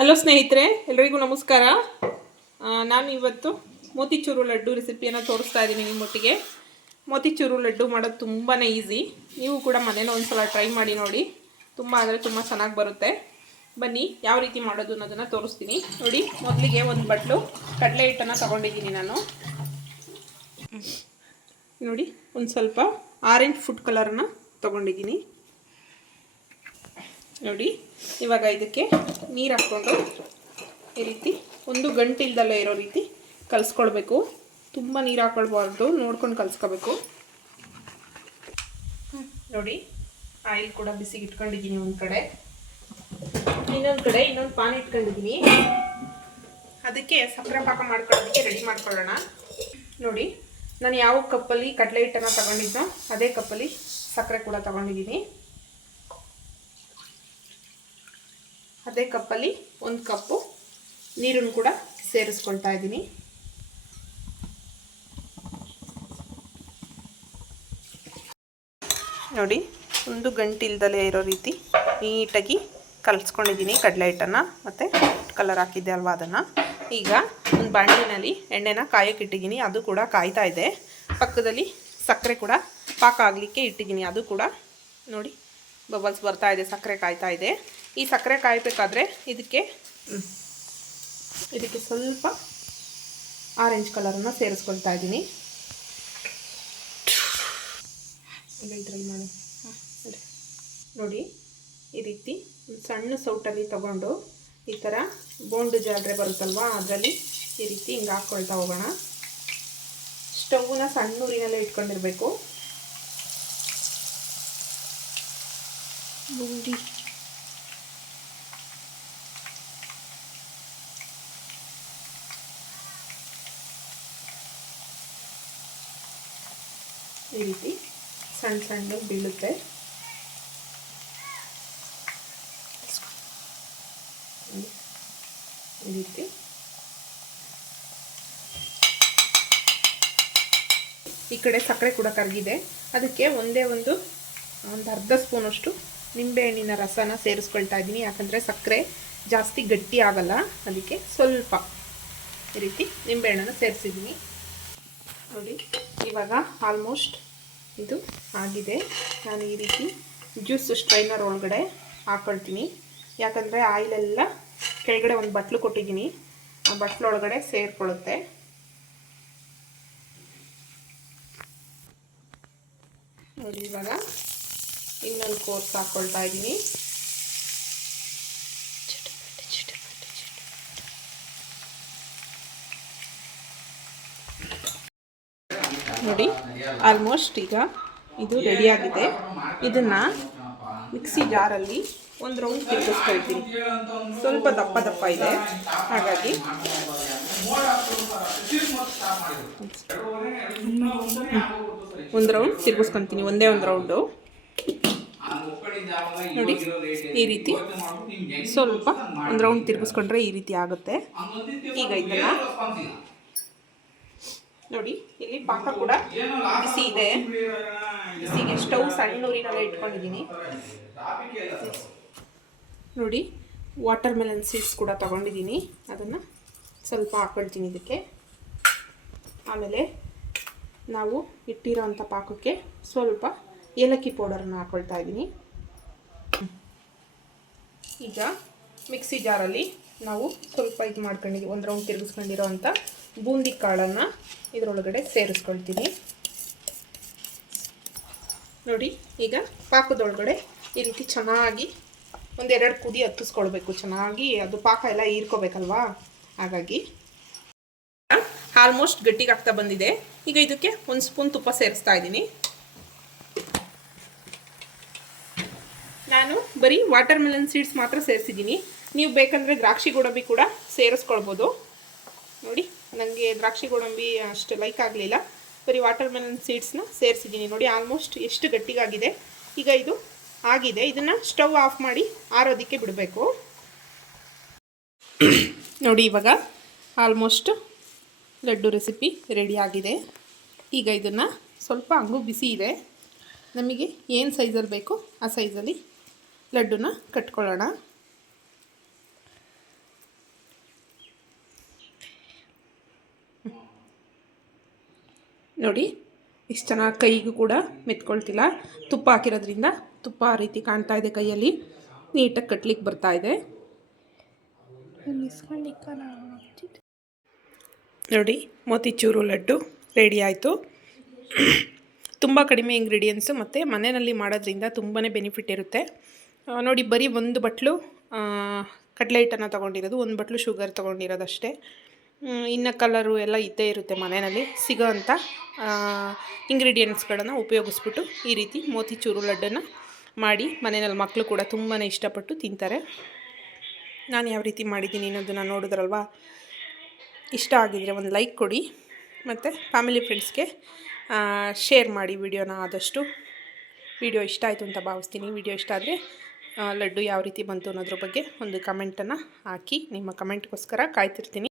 Hello ಸ್ನೇಹಿತರೆ, ಎಲ್ಲರಿಗೂ ನಮಸ್ಕಾರ. ನಾನು ಇವತ್ತು ಮೋತಿಚೂರು ಲಡ್ಡು ರೆಸಿಪಿಯನ್ನು ತೋರಿಸ್ತಾ ಇದ್ದೀನಿ ನಿಮ್ಮೊಟ್ಟಿಗೆ. ಮೋತಿಚೂರು ಲಡ್ಡು ಮಾಡೋದು ತುಂಬಾ ಈಸಿ. ನೀವು ಕೂಡ ಮನೇಲಿ ಒಂದು ಸಲ ಟ್ರೈ ಮಾಡಿ ನೋಡಿ. ತುಂಬ ಅಂದರೆ ತುಂಬ ಚೆನ್ನಾಗಿ ಬರುತ್ತೆ. ಬನ್ನಿ ಯಾವ ರೀತಿ ಮಾಡೋದು ಅನ್ನೋದನ್ನು ತೋರಿಸ್ತೀನಿ ನೋಡಿ. ಮೊದಲಿಗೆ ಒಂದು ಬಟ್ಲು ಕಡಲೆ ಹಿಟ್ಟನ್ನು ತೊಗೊಂಡಿದ್ದೀನಿ ನಾನು. ನೋಡಿ, ಒಂದು ಸ್ವಲ್ಪ ಆರೆಂಜ್ ಫುಡ್ ಕಲರನ್ನು ತೊಗೊಂಡಿದ್ದೀನಿ ನೋಡಿ. ಇವಾಗ ಇದಕ್ಕೆ ನೀರು ಹಾಕ್ಕೊಂಡು ಈ ರೀತಿ ಒಂದು ಗಂಟಿಲ್ದಲ್ಲೇ ಇರೋ ರೀತಿ ಕಲಿಸ್ಕೊಳ್ಬೇಕು. ತುಂಬ ನೀರು ಹಾಕೊಳ್ಬಾರ್ದು, ನೋಡ್ಕೊಂಡು ಕಲಿಸ್ಕೋಬೇಕು ನೋಡಿ. ಆಯಿಲ್ ಕೂಡ ಬಿಸಿಗೆ ಇಟ್ಕೊಂಡಿದ್ದೀನಿ ಒಂದು ಕಡೆ. ಇನ್ನೊಂದು ಕಡೆ ಇನ್ನೊಂದು ಪಾನ್ ಇಟ್ಕೊಂಡಿದ್ದೀನಿ. ಅದಕ್ಕೆ ಸಕ್ಕರೆ ಪಾಕ ಮಾಡ್ಕೊಳ್ಳೋದಕ್ಕೆ ರೆಡಿ ಮಾಡ್ಕೊಳ್ಳೋಣ ನೋಡಿ. ನಾನು ಯಾವ ಕಪ್ಪಲ್ಲಿ ಕಡಲೆ ಹಿಟ್ಟನ್ನು ತಗೊಂಡಿದ್ದೋ ಅದೇ ಕಪ್ಪಲ್ಲಿ ಸಕ್ಕರೆ ಕೂಡ ತಗೊಂಡಿದ್ದೀನಿ. ಅದೇ ಕಪ್ಪಲ್ಲಿ ಒಂದು ಕಪ್ಪು ನೀರನ್ನು ಕೂಡ ಸೇರಿಸ್ಕೊಳ್ತಾ ಇದ್ದೀನಿ. ನೋಡಿ, ಒಂದು ಗಂಟಿಲ್ದಲೇ ಇರೋ ರೀತಿ ನೀಟಾಗಿ ಕಲಿಸ್ಕೊಂಡಿದ್ದೀನಿ ಕಡಲೆ ಹಿಟ್ಟನ್ನು, ಮತ್ತು ಕಲರ್ ಹಾಕಿದ್ದೆ ಅಲ್ವಾ ಅದನ್ನು. ಈಗ ಒಂದು ಬಾಣಲಿನಲ್ಲಿ ಎಣ್ಣೆನ ಕಾಯೋಕ್ಕೆ ಇಟ್ಟಿದ್ದೀನಿ, ಅದು ಕೂಡ ಕಾಯ್ತಾ ಇದೆ. ಪಕ್ಕದಲ್ಲಿ ಸಕ್ಕರೆ ಕೂಡ ಪಾಕ ಆಗಲಿಕ್ಕೆ ಇಟ್ಟಿದ್ದೀನಿ, ಅದು ಕೂಡ ನೋಡಿ ಬಬಲ್ಸ್ ಬರ್ತಾ ಇದೆ, ಸಕ್ಕರೆ ಕಾಯ್ತಾ ಇದೆ. ಈ ಸಕ್ಕರೆ ಕಾಯಬೇಕಾದ್ರೆ ಇದಕ್ಕೆ ಸ್ವಲ್ಪ ಆರೆಂಜ್ ಕಲರನ್ನು ಸೇರಿಸ್ಕೊಳ್ತಾ ಇದ್ದೀನಿ. ಇದರಲ್ಲಿ ಮಾಡಿ ನೋಡಿ, ಈ ರೀತಿ ಸಣ್ಣ ಸೌಟಲ್ಲಿ ತಗೊಂಡು ಈ ಥರ ಬೋಂಡು ಜಾಲ್ರೆ ಬರುತ್ತಲ್ವ, ಅದರಲ್ಲಿ ಈ ರೀತಿ ಹಿಂಗೆ ಹಾಕ್ಕೊಳ್ತಾ ಹೋಗೋಣ. ಸ್ಟವ್ನ ಸಣ್ಣ ಊರಿನಲ್ಲೇ ಇಟ್ಕೊಂಡಿರಬೇಕು. ಬುಂದಿ ಈ ರೀತಿ ಸಣ್ಣ ಸಣ್ಣ ಬೀಳುತ್ತೆ. ಈ ರೀತಿ ಈ ಕಡೆ ಸಕ್ಕರೆ ಕೂಡ ಕರಗಿದೆ. ಅದಕ್ಕೆ ಒಂದು ಅರ್ಧ ಸ್ಪೂನಷ್ಟು ನಿಂಬೆಹಣ್ಣಿನ ರಸನ ಸೇರಿಸ್ಕೊಳ್ತಾ ಇದ್ದೀನಿ. ಯಾಕಂದರೆ ಸಕ್ಕರೆ ಜಾಸ್ತಿ ಗಟ್ಟಿ ಆಗಲ್ಲ, ಅದಕ್ಕೆ ಸ್ವಲ್ಪ ಈ ರೀತಿ ನಿಂಬೆಹಣ್ಣನ್ನು ಸೇರಿಸಿದ್ದೀನಿ ನೋಡಿ. ಇವಾಗ ಆಲ್ಮೋಸ್ಟ್ ಇದು ಆಗಿದೆ. ನಾನು ಈ ರೀತಿ ಜ್ಯೂಸ್ ಸ್ಟ್ರೈನರ್ ಒಳಗಡೆ ಹಾಕ್ಕೊಳ್ತೀನಿ. ಯಾಕಂದರೆ ಆಯಿಲೆಲ್ಲ ಕೆಳಗಡೆ ಒಂದು ಬಟ್ಲು ಕೊಟ್ಟಿದ್ದೀನಿ, ಆ ಬಟ್ಲೊಳಗಡೆ ಸೇರಿಕೊಳ್ಳುತ್ತೆ ನೋಡಿ. ಇವಾಗ ಇನ್ನೊಂದು ಕೋರ್ಸ್ ಹಾಕ್ಕೊಳ್ತಾ ಇದ್ದೀನಿ. ನೋಡಿ, ಆಲ್ಮೋಸ್ಟ್ ಈಗ ಇದು ರೆಡಿಯಾಗಿದೆ. ಇದನ್ನು ಮಿಕ್ಸಿ ಜಾರಲ್ಲಿ ಒಂದು ರೌಂಡ್ ತಿರುಗಿಸ್ಕೊಳ್ತೀನಿ. ಸ್ವಲ್ಪ ದಪ್ಪ ಇದೆ, ಹಾಗಾಗಿ ಒಂದು ರೌಂಡ್ ತಿರುಗಿಸ್ಕೊತೀನಿ, ಒಂದೇ ಒಂದು ರೌಂಡು ನೋಡಿ. ಈ ರೀತಿ ಸ್ವಲ್ಪ ಒಂದು ರೌಂಡ್ ತಿರುಗಿಸ್ಕೊಂಡ್ರೆ ಈ ರೀತಿ ಆಗುತ್ತೆ. ಈಗ ಇದನ್ನು ನೋಡಿ, ಇಲ್ಲಿ ಪಾಕ ಕೂಡ ಬಿಸಿ ಇದೆ. ಬಿಸಿಗೆ ಸ್ಟವ್ ಸಣ್ಣ ಊರಿನಲ್ಲೇ ಇಟ್ಕೊಂಡಿದ್ದೀನಿ ನೋಡಿ. ವಾಟರ್ ಮೆಲನ್ ಸೀಡ್ಸ್ ಕೂಡ ತೊಗೊಂಡಿದ್ದೀನಿ, ಅದನ್ನು ಸ್ವಲ್ಪ ಹಾಕ್ಕೊಳ್ತೀನಿ ಇದಕ್ಕೆ. ಆಮೇಲೆ ನಾವು ಇಟ್ಟಿರೋ ಅಂಥ ಪಾಕಕ್ಕೆ ಸ್ವಲ್ಪ ಏಲಕ್ಕಿ ಪೌಡರನ್ನು ಹಾಕ್ಕೊಳ್ತಾ ಇದ್ದೀನಿ. ಈಗ ಮಿಕ್ಸಿ ಜಾರಲ್ಲಿ ನಾವು ಸ್ವಲ್ಪ ಇದು ಮಾಡ್ಕೊಂಡಿದ್ದೀವಿ, ಒಂದು ರೌಂಡ್ ತಿರುಗಿಸ್ಕೊಂಡಿರೋ ಅಂಥ ಬೂಂದಿ ಕಾಳನ್ನು ಇದರೊಳಗಡೆ ಸೇರಿಸ್ಕೊಳ್ತೀನಿ ನೋಡಿ. ಈಗ ಪಾಕದೊಳಗಡೆ ಈ ರೀತಿ ಚೆನ್ನಾಗಿ ಒಂದೆರಡು ಕುದಿ ಹತ್ತಿಸ್ಕೊಳ್ಬೇಕು. ಚೆನ್ನಾಗಿ ಅದು ಪಾಕ ಎಲ್ಲ ಹೀರ್ಕೋಬೇಕಲ್ವಾ, ಹಾಗಾಗಿ ಆಲ್ಮೋಸ್ಟ್ ಗಟ್ಟಿಗಾಗ್ತಾ ಬಂದಿದೆ. ಈಗ ಇದಕ್ಕೆ ಒಂದು ಸ್ಪೂನ್ ತುಪ್ಪ ಸೇರಿಸ್ತಾ ಇದ್ದೀನಿ. ನಾನು ಬರೀ ವಾಟರ್ ಮೆಲನ್ ಸೀಡ್ಸ್ ಮಾತ್ರ ಸೇರಿಸಿದ್ದೀನಿ. ನೀವು ಬೇಕಂದರೆ ದ್ರಾಕ್ಷಿ ಗೋಡಂಬಿ ಕೂಡ ಸೇರಿಸ್ಕೊಳ್ಬೋದು ನೋಡಿ. ನನಗೆ ದ್ರಾಕ್ಷಿ ಗೋಡಂಬಿ ಅಷ್ಟು ಲೈಕ್ ಆಗಲಿಲ್ಲ, ಬರೀ ವಾಟರ್ ಮೆಲನ್ ಸೀಡ್ಸ್ನ ಸೇರಿಸಿದ್ದೀನಿ ನೋಡಿ. ಆಲ್ಮೋಸ್ಟ್ ಎಷ್ಟು ಗಟ್ಟಿಗಾಗಿದೆ. ಈಗ ಇದು ಆಗಿದೆ. ಇದನ್ನು ಸ್ಟವ್ ಆಫ್ ಮಾಡಿ ಆರೋದಕ್ಕೆ ಬಿಡಬೇಕು ನೋಡಿ. ಇವಾಗ ಆಲ್ಮೋಸ್ಟ್ ಲಡ್ಡು ರೆಸಿಪಿ ರೆಡಿಯಾಗಿದೆ. ಈಗ ಇದನ್ನು ಸ್ವಲ್ಪ ಹಂಗೂ ಬಿಸಿ ಇದೆ, ನಮಗೆ ಏನು ಸೈಜಲ್ಲಿ ಬೇಕೋ ಆ ಸೈಜಲ್ಲಿ ಲಡ್ಡುನ ಕಟ್ಕೊಳ್ಳೋಣ. ನೋಡಿ ಇಷ್ಟು ಚೆನ್ನಾಗಿ ಕೈಗೂ ಕೂಡ ಮೆತ್ಕೊಳ್ತಿಲ್ಲ. ತುಪ್ಪ ಹಾಕಿರೋದ್ರಿಂದ ತುಪ್ಪ ಆ ರೀತಿ ಕಾಣ್ತಾ ಇದೆ ಕೈಯಲ್ಲಿ. ನೀಟಾಗಿ ಕಟ್ಲಿಕ್ಕೆ ಬರ್ತಾ ಇದೆ. ನೋಡಿ ಮೋತಿಚೂರು ಲಡ್ಡು ರೆಡಿ ಆಯಿತು. ತುಂಬ ಕಡಿಮೆ ಇಂಗ್ರೀಡಿಯೆಂಟ್ಸು ಮತ್ತು ಮನೆಯಲ್ಲಿ ಮಾಡೋದ್ರಿಂದ ತುಂಬಾ ಬೆನಿಫಿಟ್ ಇರುತ್ತೆ. ನೋಡಿ ಬರೀ ಒಂದು ಬಟ್ಲು ಕಡಲೆ ಹಿಟ್ಟನ್ನು ತೊಗೊಂಡಿರೋದು, ಒಂದು ಬಟ್ಲು ಶುಗರ್ ತೊಗೊಂಡಿರೋದಷ್ಟೇ. ಇನ್ನು ಕಲರು ಎಲ್ಲ ಇದ್ದೇ ಇರುತ್ತೆ ಮನೆಯಲ್ಲಿ ಸಿಗೋ ಅಂಥ ಇಂಗ್ರೀಡಿಯೆಂಟ್ಸ್ಗಳನ್ನು ಉಪಯೋಗಿಸ್ಬಿಟ್ಟು ಈ ರೀತಿ ಮೋತಿಚೂರು ಲಡ್ಡನ್ನು ಮಾಡಿ ಮನೆಯಲ್ಲಿ ಮಕ್ಕಳು ಕೂಡ ತುಂಬಾ ಇಷ್ಟಪಟ್ಟು ತಿಂತಾರೆ. ನಾನು ಯಾವ ರೀತಿ ಮಾಡಿದ್ದೀನಿ ಅನ್ನೋದನ್ನು ನೋಡಿದ್ರಲ್ವಾ. ಇಷ್ಟ ಆಗಿದರೆ ಒಂದು ಲೈಕ್ ಕೊಡಿ ಮತ್ತು ಫ್ಯಾಮಿಲಿ ಫ್ರೆಂಡ್ಸ್ಗೆ ಶೇರ್ ಮಾಡಿ ವಿಡಿಯೋನ ಆದಷ್ಟು. ವಿಡಿಯೋ ಇಷ್ಟ ಆಯಿತು ಅಂತ ಭಾವಿಸ್ತೀನಿ. ವಿಡಿಯೋ ಇಷ್ಟ ಆದರೆ ಲಡ್ಡು ಯಾವ ರೀತಿ ಬಂತು ಅನ್ನೋದ್ರ ಬಗ್ಗೆ ಒಂದು ಕಮೆಂಟನ್ನು ಹಾಕಿ. ನಿಮ್ಮ ಕಮೆಂಟ್ಗೋಸ್ಕರ ಕಾಯ್ತಿರ್ತೀನಿ.